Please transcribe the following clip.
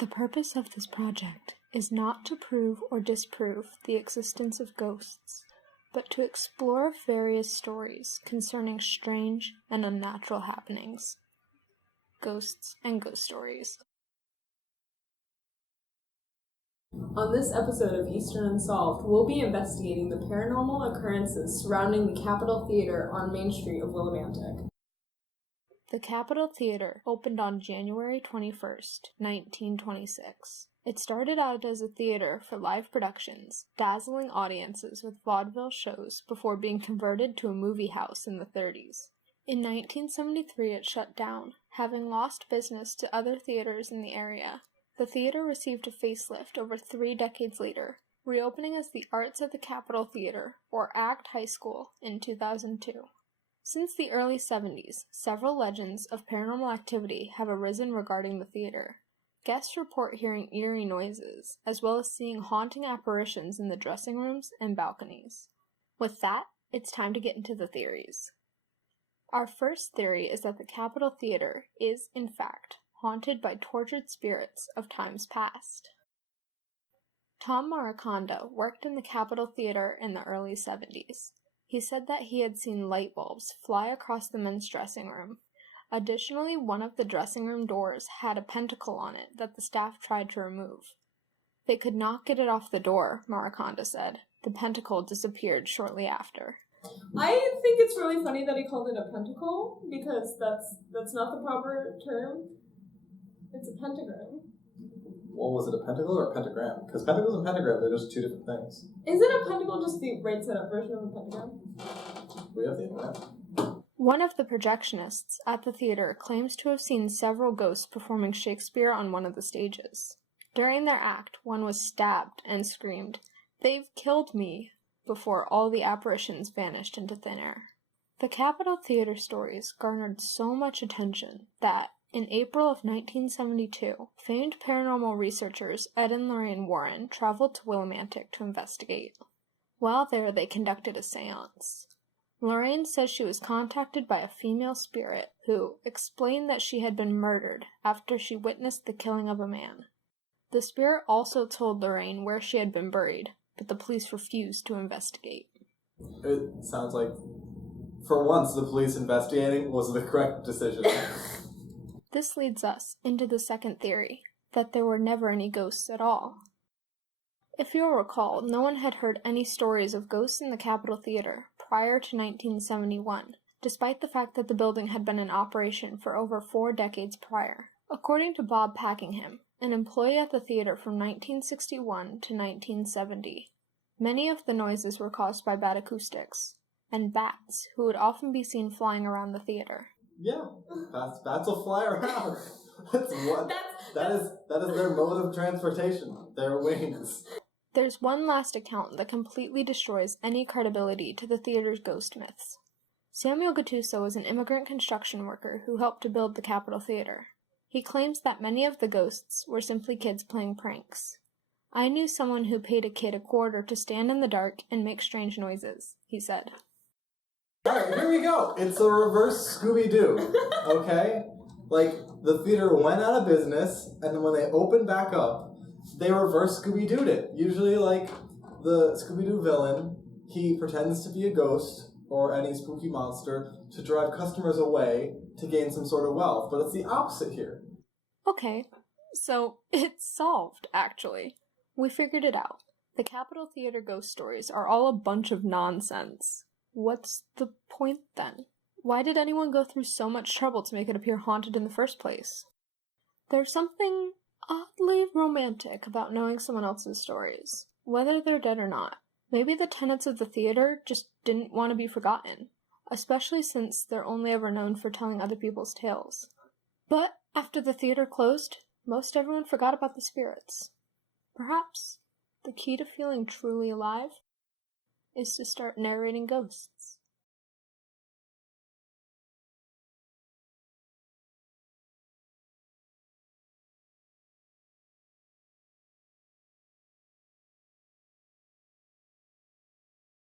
The purpose of this project is not to prove or disprove the existence of ghosts, but to explore various stories concerning strange and unnatural happenings. Ghosts and ghost stories. On this episode of Eastern Unsolved, we'll be investigating the paranormal occurrences surrounding the Capitol Theater on Main Street of Willimantic. The Capitol Theater opened on January 21st, 1926. It started out as a theater for live productions, dazzling audiences with vaudeville shows before being converted to a movie house in the 30s. In 1973 it shut down, having lost business to other theaters in the area. The theater received a facelift over 3 decades later, reopening as the Arts at the Capitol Theater, or ACT High School, in 2002. Since the early 70s, several legends of paranormal activity have arisen regarding the theater. Guests report hearing eerie noises, as well as seeing haunting apparitions in the dressing rooms and balconies. With that, it's time to get into the theories. Our first theory is that the Capitol Theater is, in fact, haunted by tortured spirits of times past. Tom Maricondo worked in the Capitol Theater in the early 70s. He said that he had seen light bulbs fly across the men's dressing room. Additionally, one of the dressing room doors had a pentacle on it that the staff tried to remove. They could not get it off the door, Maricondo said. The pentacle disappeared shortly after. I think it's really funny that he called it a pentacle, because that's not the proper term. It's a pentagram. Well, was it a pentacle or a pentagram? Because pentacles and pentagrams are just two different things. Isn't a pentacle just the right side up version of a pentagram? We have the internet. One of the projectionists at the theater claims to have seen several ghosts performing Shakespeare on one of the stages. During their act, one was stabbed and screamed, "They've killed me," before all the apparitions vanished into thin air. The Capitol Theater stories garnered so much attention that, in April of 1972, famed paranormal researchers Ed and Lorraine Warren traveled to Willimantic to investigate. While there, they conducted a seance. Lorraine says she was contacted by a female spirit who explained that she had been murdered after she witnessed the killing of a man. The spirit also told Lorraine where she had been buried, but the police refused to investigate. It sounds like, for once, the police investigating was the correct decision. This leads us into the second theory, that there were never any ghosts at all. If you'll recall, no one had heard any stories of ghosts in the Capitol Theater prior to 1971, despite the fact that the building had been in operation for over 4 decades prior. According to Bob Packingham, an employee at the theater from 1961 to 1970, many of the noises were caused by bad acoustics, and bats, who would often be seen flying around the theater. Yeah, bats will fly around. That is their mode of transportation. Their wings. There's one last account that completely destroys any credibility to the theater's ghost myths. Samuel Gattuso was an immigrant construction worker who helped to build the Capitol Theater. He claims that many of the ghosts were simply kids playing pranks. "I knew someone who paid a kid $0.25 to stand in the dark and make strange noises," he said. Alright, here we go. It's a reverse Scooby-Doo, okay? Like, the theater went out of business, and then when they opened back up, they reverse Scooby-Dooed it. Usually, like, the Scooby-Doo villain, he pretends to be a ghost, or any spooky monster, to drive customers away to gain some sort of wealth, but it's the opposite here. Okay, so it's solved, actually. We figured it out. The Capitol Theater ghost stories are all a bunch of nonsense. What's the point, then? Why did anyone go through so much trouble to make it appear haunted in the first place? There's something oddly romantic about knowing someone else's stories, whether they're dead or not. Maybe the tenants of the theater just didn't want to be forgotten, especially since they're only ever known for telling other people's tales. But after the theater closed, most everyone forgot about the spirits. Perhaps the key to feeling truly alive is to start narrating ghosts.